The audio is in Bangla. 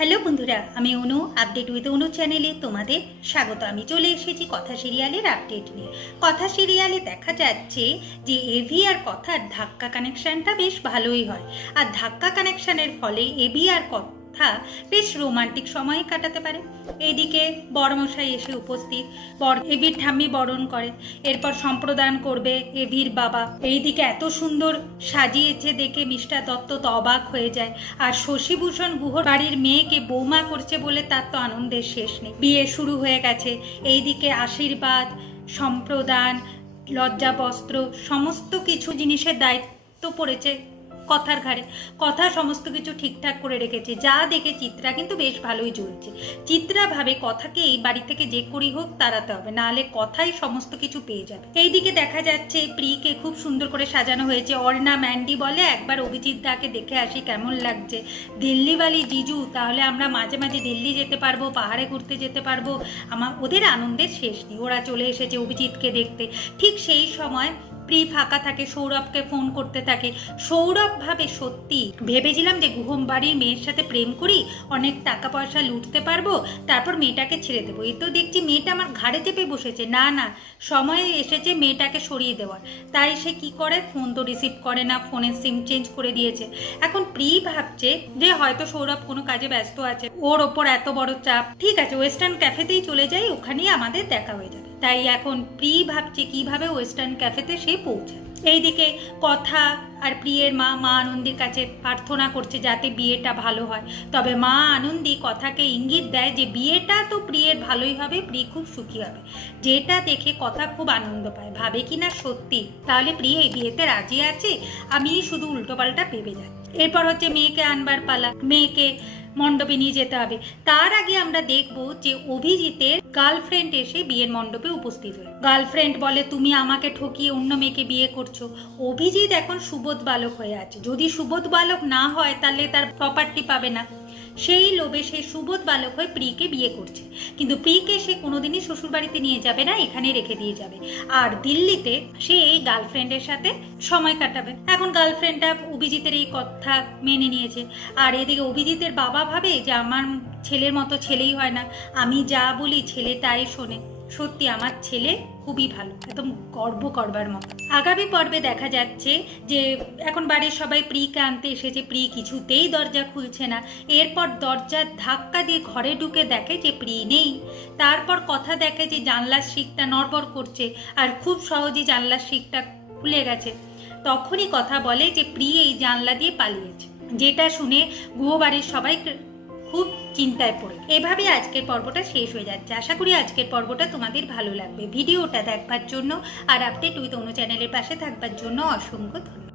হ্যালো বন্ধুরা, আমি অনু। আপডেট উইথ অনু চ্যানেলে তোমাদের স্বাগত। আমি চলে এসেছি কথা সিরিয়ালের আপডেট নিয়ে। কথা সিরিয়ালে দেখা যাচ্ছে যে এভি আর কথার ধাক্কা কানেকশনটা বেশ ভালোই হয়, আর ধাক্কা কানেকশনের ফলে এভি আর কথা বেশ রোমান্টিক সময় কাটাতে পারে। এইদিকে বড়মশাই এসে উপস্থিত, এভির ঠাম্মি বরণ করে, এরপর সম্প্রদান করবে এভির বাবা। এইদিকে এত সুন্দর সাজিয়েছে দেখে মিস্টার দত্ত তো অবাক হয়ে যায়, আর শশীভূষণ গুহর বাড়ির মেয়েকে বৌমা করছে বলে তার তো আনন্দের শেষ নেই। বিয়ে শুরু হয়ে গেছে। এইদিকে আশীর্বাদ, সম্প্রদান, লজ্জা বস্ত্র সমস্ত কিছু জিনিসের দায়িত্ব পড়েছে কথার ঘাড়ে। কথা সমস্ত কিছু ঠিকঠাক করে রেখেছে, যা দেখে চিত্রা কিন্তু বেশ ভালোই জ্বলছে। চিত্রা ভাবে কথাকে এই বাড়ি থেকে যে করি হোক তাড়াতে হবে, নাহলে কথাই সমস্ত কিছু পেয়ে যাবে। এইদিকে দেখা যাচ্ছে প্রিকে খুব সুন্দর করে সাজানো হয়েছে। অর্ণা ম্যান্ডি বলে একবার অভিজিৎ দাকে দেখে আসি কেমন লাগছে। দিল্লিওয়ালি জিজু, তাহলে আমরা মাঝে মাঝে দিল্লি যেতে পারবো, পাহাড়ে ঘুরতে যেতে পারবো। ওদের আনন্দের শেষ নেই। ওরা চলে এসেছে অভিজিৎকে দেখতে। ঠিক সেই সময় প্রি ফাঁকা থাকে, সৌরভকে ফোন করতে থাকে। সৌরভ ভাবে সত্যি ভেবেছিলাম যে গুহম বাড়ির মেয়ের সাথে প্রেম করি, অনেক টাকা পয়সা লুটতে পারবো, তারপর মেয়েটাকে ছেড়ে দেবো। এই তো দেখছি মেয়েটা আমার ঘাড়ে চেপে বসেছে। না না, সময় এসেছে মেয়েটাকে সরিয়ে দেওয়ার। তাই সে কি করে, ফোন তো রিসিভ করে না, ফোনের সিম চেঞ্জ করে দিয়েছে। এখন প্রি ভাবছে যে হয়তো সৌরভ কোনো কাজে ব্যস্ত আছে, ওর ওপর এত বড় চাপ। ঠিক আছে, ওয়েস্টার্ন ক্যাফেতেই চলে যাই, ওখানেই আমাদের দেখা হয়ে যাবে। তাই এখন প্রি ভাবছে কিভাবে ওয়েস্টার্ন ক্যাফেতে সে পৌঁছায়। এইদিকে কথা আর প্রিয়ের মা আনন্দীর কাছে প্রার্থনা করছে যাতে বিয়েটা ভালো হয়। তবে মা আনন্দী কথাকে ইঙ্গিত দেয় যে বিয়েটা তো প্রিয়ের ভালোই হবে, প্রি খুব সুখী হবে। যেটা দেখে কথা খুব আনন্দ পায়, ভাবে কিনা সত্যি তাহলে প্রিয় এই বিয়েতে রাজি আছে, আমি শুধু উল্টোপাল্টা ভেবে যাই। এরপর হচ্ছে মেয়েকে আনবার পালা, মেয়েকে মণ্ডপে নিয়ে যেতে হবে। তার আগে আমরা দেখবো যে অভিজিতের গার্লফ্রেন্ড এসে বিয়ের মণ্ডপে উপস্থিত হয়ে। গার্লফ্রেন্ড বলে তুমি আমাকে ঠকিয়ে অন্য মেয়েকে বিয়ে করছো। অভিজিৎ এখন সুবোধ বালক হয়ে আছে, যদি সুবোধ বালক না হয় তাহলে তার প্রপার্টি পাবে না। সেই লোভে সে সুবোধ বালক হয়ে প্রিকে বিয়ে করছে, কিন্তু প্রিকে সে কোনোদিনই শ্বশুর বাড়িতে নিয়ে যাবে না, এখানে রেখে দিয়ে যাবে। আর দিল্লিতে সে এই গার্লফ্রেন্ডের সাথে সময় কাটাবে। এখন গার্লফ্রেন্ডটা অভিজিতের এই কথা মেনে নিয়েছে। আর এদিকে অভিজিতের বাবা ভাবে যে আমার ছেলের মতো ছেলেই হয় না, আমি যা বলি ছেলে তাই শোনে। সত্যি আমার ছেলে খুবই ভালো, একদম গর্ব করবার মতো। আগামী পর্বে দেখা যাচ্ছে যে এখন বাড়ির সবাই প্রিকে আনতে এসেছে, প্রি কিছুতেই দরজা খুলছে না। এরপর দরজার ধাক্কা দিয়ে ঘরে ঢুকে দেখে যে প্রি নেই। তারপর কথা দেখে যে জানলার শিকটা নড়বড় করছে, আর খুব সহজেই জানলার শিকটা খুলে গেছে। তখনই কথা বলে যে প্রি এই জানলা দিয়ে পালিয়েছে, যেটা শুনে গুহবাড়ির সবাই খুব চিন্তায় পড়ে। এভাবে আজকের পর্বটা শেষ হয়ে যাচ্ছে। আশা করি আজকের পর্বটা তোমাদের ভালো লাগবে। ভিডিওটা দেখবার জন্য আর আপডেট উইথ অনু চ্যানেলের পাশে থাকবার জন্য অসংখ্য ধন্যবাদ।